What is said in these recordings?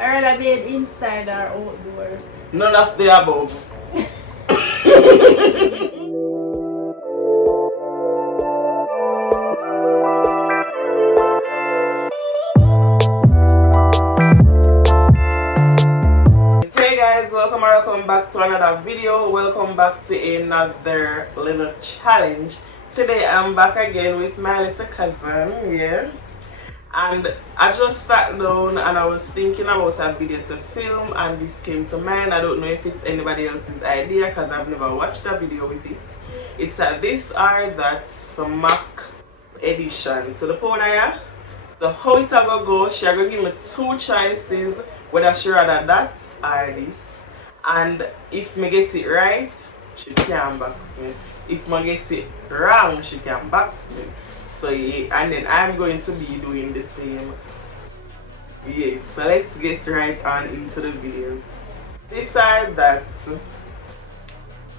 I rather be inside or outdoor. None of the above. Hey guys, welcome back to another video. Welcome back to another little challenge. Today I'm back again with my little cousin, yeah. And I just sat down and I was thinking about a video to film, and this came to mind. I don't know if it's anybody else's idea because I've never watched a video with it. It's a this or that smack edition. So the powder here. So how it gonna go, she gonna give me two choices whether she rather that or this. And if me get it right, she can box me. If I get it wrong, she can box me. So yeah, and then I'm going to be doing the same. Yeah, so let's get right on into the video. This are that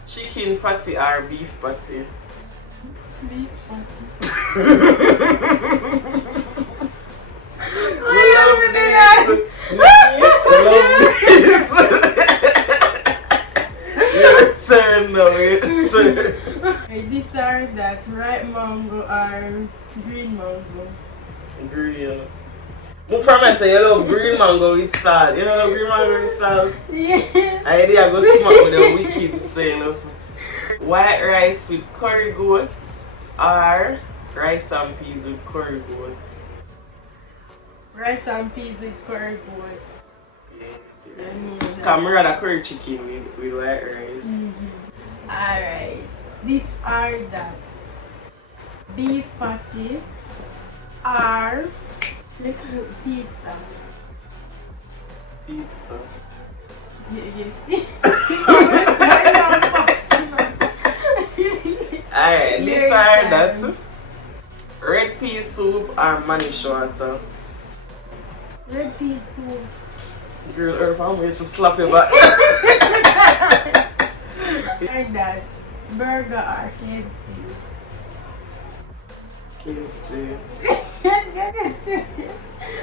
chicken patty or beef patty. Beef patty. Your turn now, your turn. These are that ripe mango or green mango. Green. Move from I say you love green mango with salt. You know green mango with salt? Yeah. I idea go smack with a wicked saying. White rice with curry goat or rice and peas with curry goat. Rice and peas with curry goat. Yeah. Come rather curry chicken with white rice. Alright. These are that beef patty or pizza. Pizza. Alright, these are that red pea soup or manish water. Red pea soup. Girl, Earth, I'm ready to slap you back. Like that burger or KFC. KFC.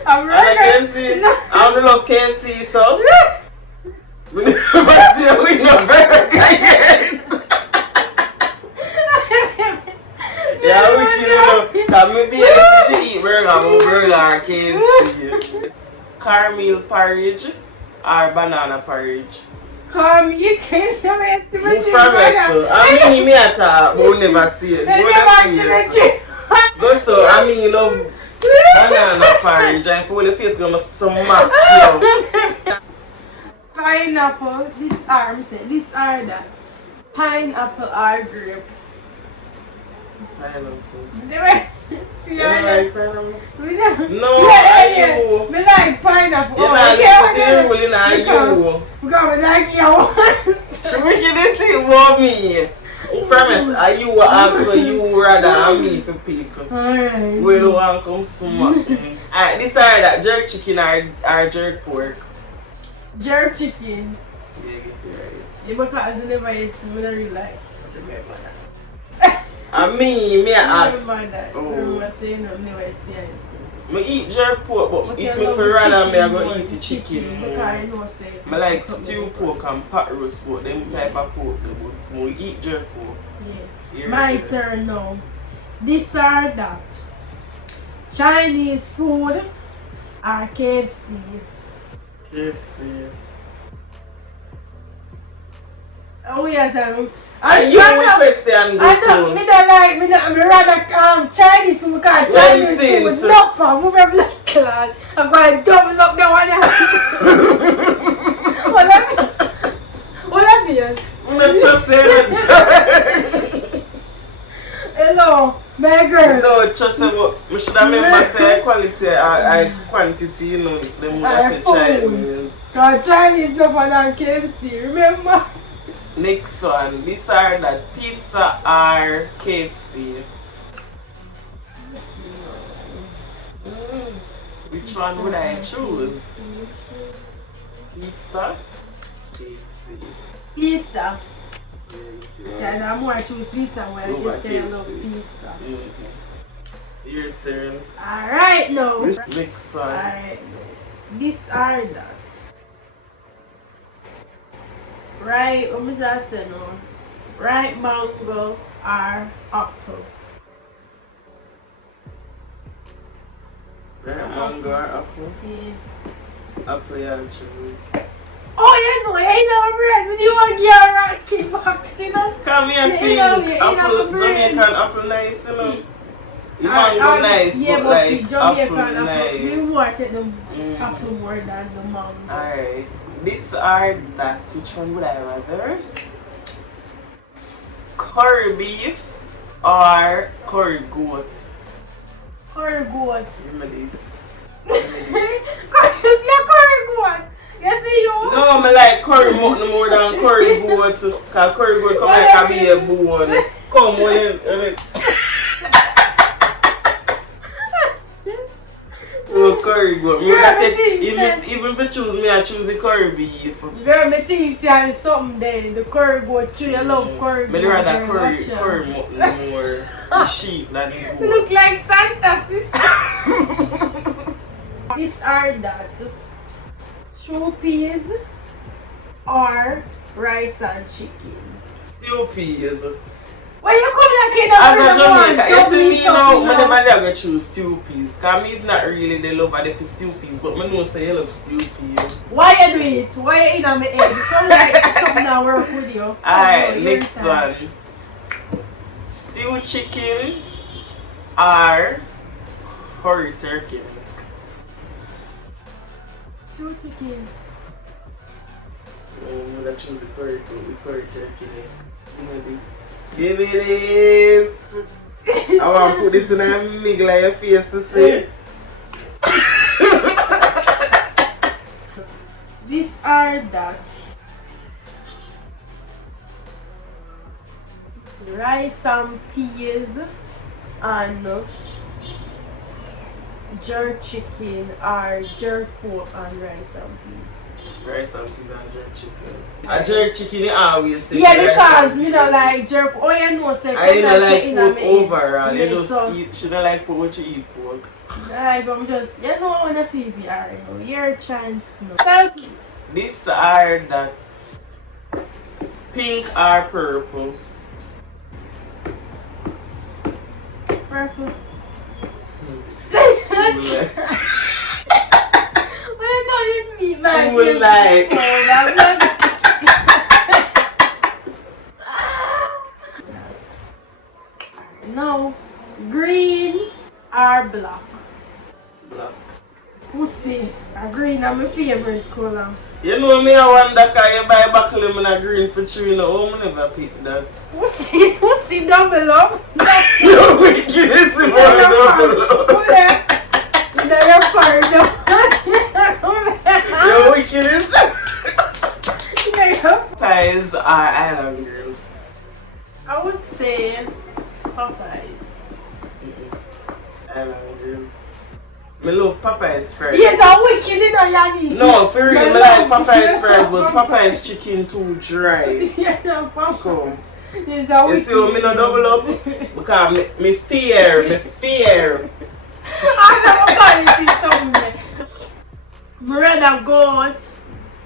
A burger? I like KFC. No. I don't love KFC, so. We no burger yet. Yeah, we can come maybe she eat burger or KFC. Caramel porridge or banana porridge. Come, you can't see what you I mean, me at but we never see it. Go so, I mean, you love banana porridge and for the face gonna smack you. Pineapple, this are that. Pineapple or grape. Pineapple. See You don't like pineapple? No, yeah. you. Me like pineapple. You like listen to you, not you. Because we like your ones. She wicked this thing for me. Promise, are you ask you rather me for pick? Alright. We don't want to come smack me. Alright, this are that jerk chicken or jerk pork. Jerk chicken. Yeah, get it right. Yeah, because I never ate some, I don't really like. I mean, me I ask. remember that. I remember saying no, never ate it. I eat jerk pork, but Okay, if me for rather, me I go eat the chicken. Because you know say. I like stew pork and pot roast pork, them type of pork, but we eat jerk pork. Yeah. My turn now. This or that. Chinese food or KFC. KFC. Oh yeah, tell And you request and go to. Me don't like, me rather Chinese food because Chinese food not for move a black clad. I'm going to double up the one. What I mean? I'm not just saying it. Hello, my girl. No, just say what. I should have remember say quality or quantity, you know, them would have say Chinese. Because Chinese not for than KFC, remember? Next one, this are that pizza or KFC. Which one would I choose? Pizza? KFC. Pizza. Yeah, Yeah, I'm more choose pizza when I Over just say I love KFC. pizza. Your turn. Alright now. Next one. Alright. This are that. Right, what was I saying? Right mango or apple? Right mango or apple? Yeah. Apple and choose. Oh, you know bread. When you want to get a rat kickbox, you know? Come here, think. Apple, Jamaican apple nice, you know? The mango nice, yeah, but but like Jamaican apple nice. We want to take the apple more than the mango. Alright, these are that. Which one would I rather? Curry beef or curry goat? Curry goat. Give me this. Curry goat. You see you? No, I like curry mutton more than curry goat. Because curry goat come like a baby bone. Come on in. Oh, curry goat. Even if you choose me, I choose the curry beef. Girl, me think you something there. The curry goat too. You love curry goat. But I'd rather curry mutton more the sheep than the goat. Look like Santa, sister. These are that. Stew peas or rice and chicken. Stew peas. When you come like in as a Jamaican, you see me now, whenever I go choose stew peas. Because me is not really the lover of the stew peas, but I know say you love stew peas. Why you do it? Why you in on my head? Come like something that work with you. Alright, next one. Stew chicken or curry turkey. Stew chicken. I'm going to choose the curry turkey. Give me this. I want to put this in a miggle on your face to see. These are that. It's rice and peas and jerk chicken or jerk pork and rice and peas. Rice and peas and jerk chicken. A jerk chicken you always say. Yeah, because me don't like jerk. Oh, you know, say I don't like pork overall. Yeah, You just so eat. She don't like pork, but you eat pork. I'm just, you know, I want to feed me, alright. Your chance. No. These are that pink or purple. Purple. Who will like? No, green or black? Black. Pussy, a green is my favorite color. You know me, I wonder because you buy buckle in a green for tree, you know, I never pick that. Pussy double up. You're wicked, it's the one double up. You're fired up. You're wicked, it's the Popeyes are island girl. I would say Popeyes. Island girl. I love Popeyes fries. Yes, I'm wicked in Yanieki. No, for real, I like Popeyes fries, but Popeyes chicken too dry. Yes, I'm Popeyes. Come. Yes, I'm You see how me not double up? Because me fear. I never find it somewhere. I'd rather go out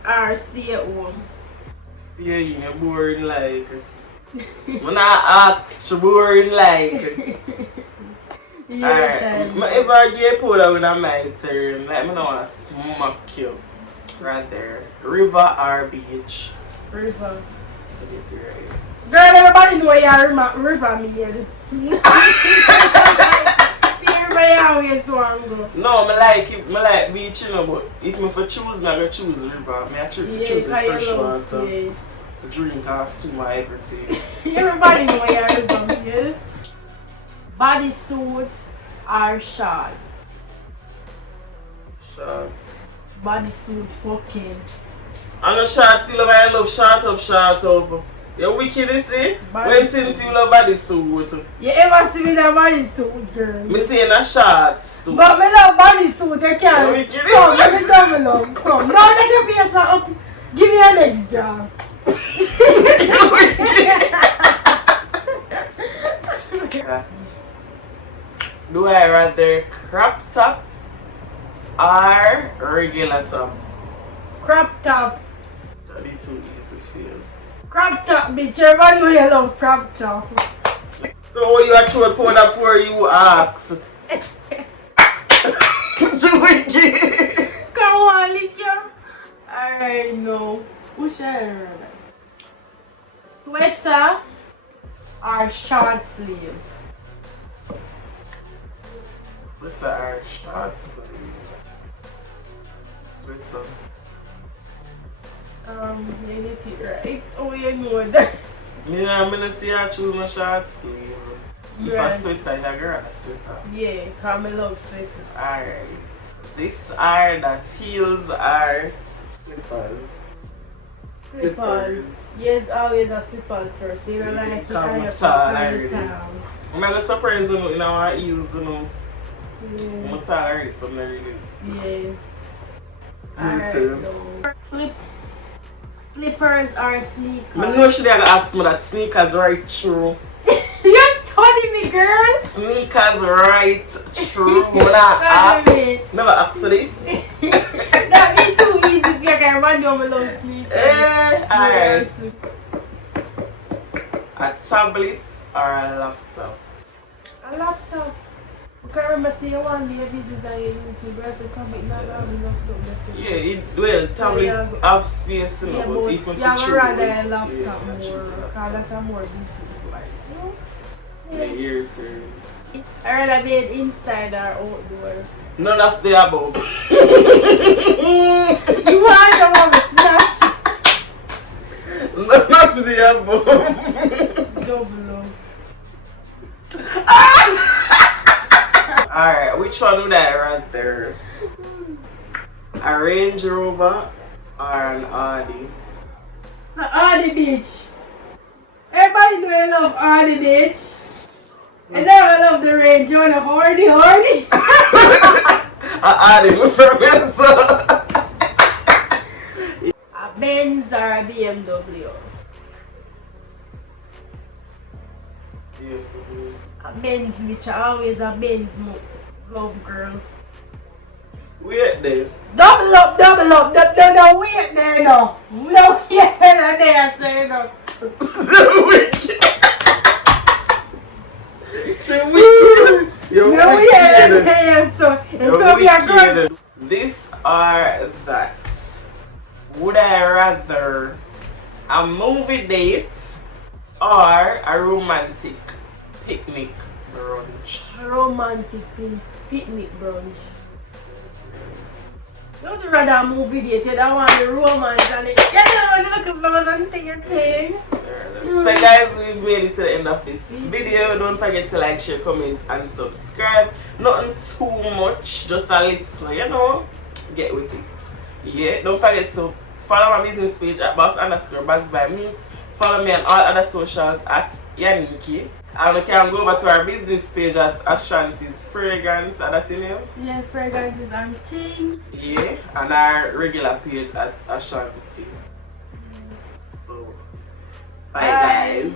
or stay at home. Stay in your boring like. When I ask, boring like. Alright, if I get pulled out when I my turn, like me know want to smack you. Right there. River or beach? River. Get it right. Girl, everybody know you're river me here. Everybody always want to go. No, I like beach, you know, but if me for choose, I go choose river. I choose the fresh water. Yeah. Drink and swim and everything. Everybody know you're river me here. Bodysuit or shorts? Shorts. Bodysuit fucking. I know shorts, I love short up. You're wicked, you see? When since you love bodysuit? You ever see me in a bodysuit, girl? Me saying a shorts too. But me love bodysuit, I can't. You're wicked, Come, let me double up. Come. No, let your face not up. Give me an extra. Do I rather crop top or regular top? Crop top. The too easy feel. Crop top, bitch. Everyone know you love crop top. So what you actually powder for you ask? Yanieki. Come on, lick your. Alright, no. Who should I rather? Sweater or short sleeve? Sweater or short sleeve? Sweater. You get it right. Oh, you know that. I'm gonna see I choose my short sleeve. If Right. a sweater, you girl a sweater. Yeah, cause I love sweater. Alright. This are that heels are slippers. Slippers. Yes, always a slippers first. You don't like it Come and you tall come already. to town. I'm gonna surprise you in our heels, you know. Yeah. I'm tall already, so I'm not really. Yeah. Me too. Slippers or sneakers? I know she gonna ask me that sneakers right true. You study me, girl. Sneakers right true. You study me. Never ask this. That be too easy if you can remind me of my love sneakers. Alright. Slip. A tablet or a laptop? A laptop. I can't remember say you want me a business on your YouTube. I said tablet not have enough something. Yeah, well, tablet have space, you know, Yeah, but but even you have rather a yeah, laptop I more. choose a laptop. Because that's more business like. Yeah, your turn. I rather be an inside or outdoor. None of the above. You want to have a smash? None of the above. Double up. Alright, which one would I rather? A Range Rover or an Audi? Audi bitch. Everybody know I love Audi bitch. And then I love the Range. You want a horny? A Audi, look for me, so. A Benz or a BMW? A Benz bitch. Always a Benz love girl. Wait there. Double up. No, wait there, no. No, yeah, there, say no. No, yeah, so be a girl. This or that. Would I rather a movie date or a romantic picnic brunch? Romantic picnic brunch. You don't rather a movie date, you don't want the romance and it. You don't want to look at flowers and thing. So guys, we've made it to the end of this video. Don't forget to like, share, comment and subscribe. Nothing too much, just a little, you know, get with it. Yeah, don't forget to follow my business page at boss_bags by me. Follow me on all other socials at Yanieki. And you can go over to our business page at Ashanti's Fragrance, and that's in name? Yeah, fragrances and things. Yeah, and our regular page at Ashanti. So, bye guys.